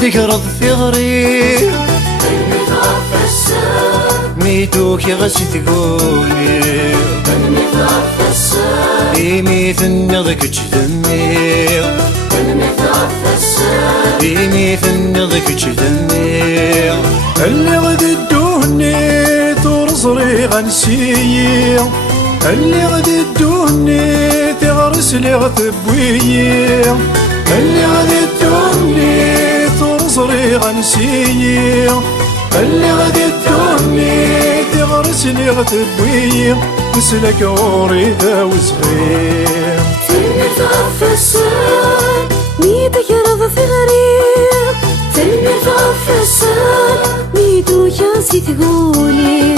ميدك رض في غريب تنميت عفسان ميتوك يا غسي تقولي تنميت عفسان ميت النضك تشدمي تنميت عفسان ميت النضك تشدمي اللي غدي الدهني ترصري غنسي اللي غدي الدهني تغرس لي غتبوي اللي غدي الدهني ترصري غنسي اللي غدي الدهني تغرس لي غتبوي مثلك وريده وصغير تنميت عفسان ميدك رض في غريب تنميت عفسان ميدو ياسي تقولي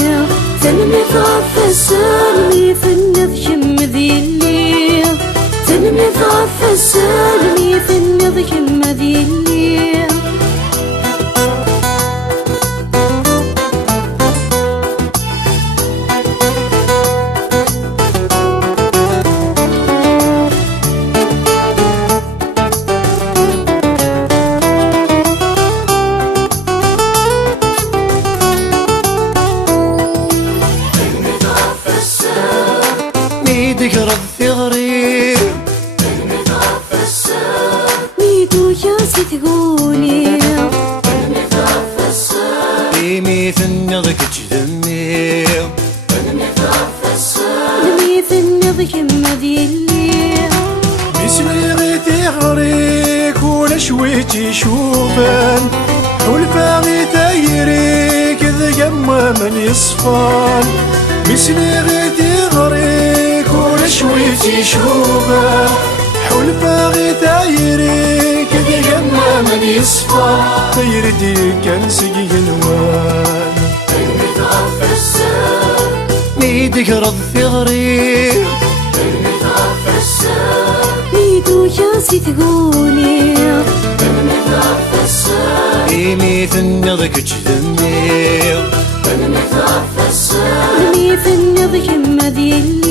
تنميت عفسان مي فند شم ذيلي تنميت عفسان مي فند شم ذيلي ميدك رض في غريب تنميت عفسان ميدو ياسي تقولي تنميت عفسان ميت النضك تشدمي تنميت عفسان ميت النضك مديلي مثلي غيتي غريك ولا شويتي شوفان حلفا غيتي ريك ذا يما من يصفان مثلي غيتي غريك ولا شويتي شوفان حلفا غيتي ريك ذا يما من يصفان تيردي كان سقي الوان تنميت عفسان ميدك رض في غريب تنميت عفسان ميدو ياسي تقولي تنميت عفسان ميت النضك تشدمي تنميت عفسان ميت النضك مديلي